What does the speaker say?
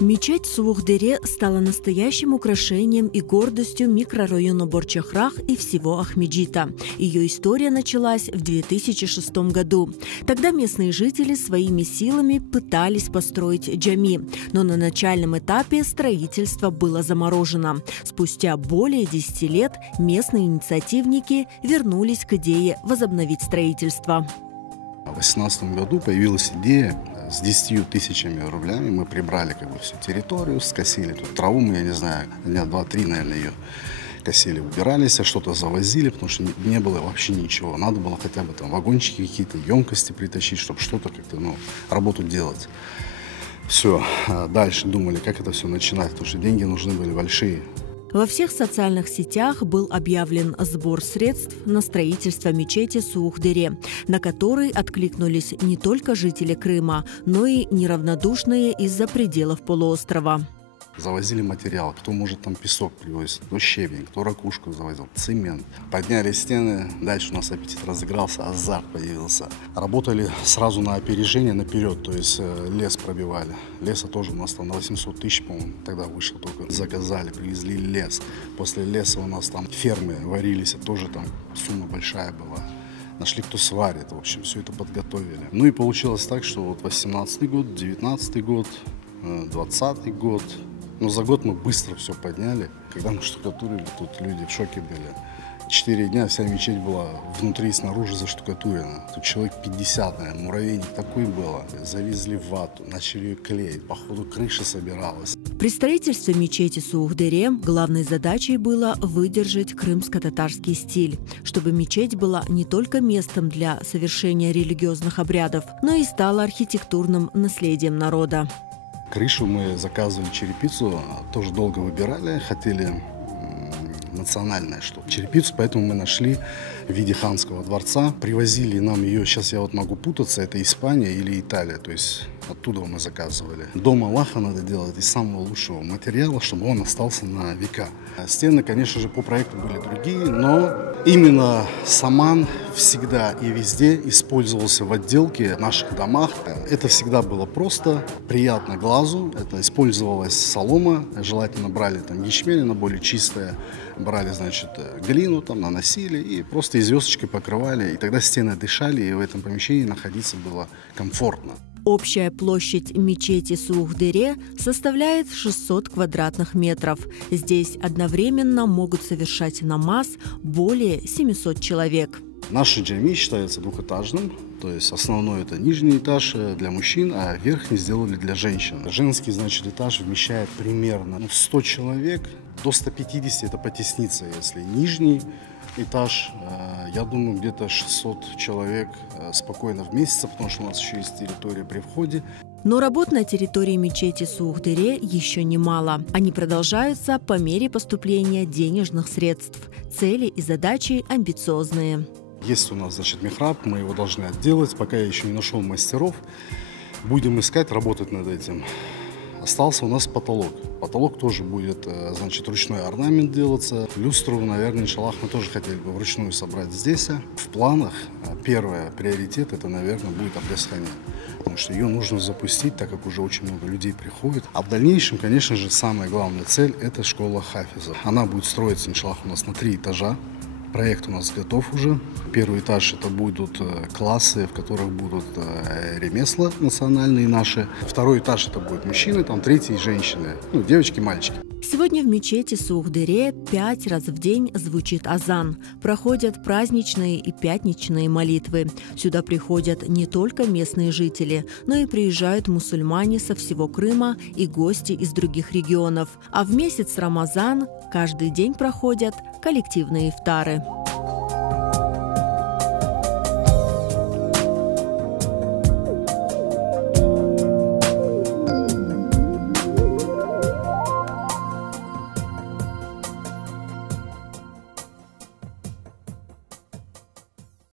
Мечеть в Суухдере стала настоящим украшением и гордостью микрорайона Борчахрах и всего Ахмеджита. Ее история началась в 2006 году. Тогда местные жители своими силами пытались построить джами, но на начальном этапе строительство было заморожено. Спустя более 10 лет местные инициативники вернулись к идее возобновить строительство. В 2018 году появилась идея с 10 тысячами рублями. Мы прибрали всю территорию, скосили тут траву, я не знаю, дня 2-3, наверное, ее косили, убирались, что-то завозили, потому что не было вообще ничего. Надо было хотя бы там вагончики какие-то, емкости притащить, чтобы что-то как-то, работу делать. Все, дальше думали, как это все начинать, потому что деньги нужны были большие. Во всех социальных сетях был объявлен сбор средств на строительство мечети в Суухдере, на который откликнулись не только жители Крыма, но и неравнодушные из-за пределов полуострова. Завозили материал, кто может там песок привозить, кто щебень, кто ракушку завозил, цемент. Подняли стены, дальше у нас аппетит разыгрался, азарт появился. Работали сразу на опережение, наперед, то есть лес пробивали. Леса тоже у нас там на 800 тысяч, по-моему, тогда вышло только. Заказали, привезли лес. После леса у нас там фермы варились, тоже там сумма большая была. Нашли, кто сварит, в общем, все это подготовили. Ну и получилось так, что вот 18-й год, 19-й год, 20-й год. Но за год мы быстро все подняли. Когда мы штукатурили, тут люди в шоке были. 4 дня вся мечеть была внутри и снаружи заштукатурена. Тут человек 50, наверное, муравейник такой было. Завезли вату, начали ее клеить, походу крыша собиралась. При строительстве мечети в Суухдере главной задачей было выдержать крымско-татарский стиль, чтобы мечеть была не только местом для совершения религиозных обрядов, но и стала архитектурным наследием народа. Крышу мы заказывали, черепицу, тоже долго выбирали, хотели национальное что-то. Черепицу, поэтому мы нашли в виде ханского дворца. Привозили нам ее, сейчас я могу путаться, это Испания или Италия, то есть оттуда мы заказывали. Дом Аллаха надо делать из самого лучшего материала, чтобы он остался на века. Стены, конечно же, по проекту были другие, но именно саман всегда и везде использовался в отделке в наших домах. Это всегда было просто, приятно глазу. Это использовалась солома, желательно брали там ячмень, она более чистая. Брали, глину, там наносили и просто звездочкой покрывали. И тогда стены дышали, и в этом помещении находиться было комфортно. Общая площадь мечети в Суухдере составляет 600 квадратных метров. Здесь одновременно могут совершать намаз более 700 человек. Наш джами считается двухэтажным, то есть основной это нижний этаж для мужчин, а верхний сделали для женщин. Женский, этаж вмещает примерно 100 человек, до 150 это потеснится, если нижний этаж, я думаю, где-то 600 человек спокойно вместится, потому что у нас еще есть территория при входе. Но работ на территории мечети в Суухдере еще немало. Они продолжаются по мере поступления денежных средств. Цели и задачи амбициозные. Есть у нас, михраб, мы его должны отделать. Пока я еще не нашел мастеров, будем искать, работать над этим. Остался у нас потолок. Потолок тоже будет, ручной орнамент делаться. Люстру, наверное, иншаллах, мы тоже хотели бы вручную собрать здесь. В планах первый приоритет, это, наверное, будет Абдесхане. Потому что ее нужно запустить, так как уже очень много людей приходит. А в дальнейшем, конечно же, самая главная цель – это школа хафизов. Она будет строиться, иншаллах, у нас на 3 этажа. Проект у нас готов уже. Первый этаж это будут классы, в которых будут ремесла национальные наши. Второй этаж это будут мужчины, там третий женщины, девочки, мальчики. Сегодня в мечети в Суухдере 5 раз в день звучит азан. Проходят праздничные и пятничные молитвы. Сюда приходят не только местные жители, но и приезжают мусульмане со всего Крыма и гости из других регионов. А в месяц Рамазан каждый день проходят коллективные ифтары.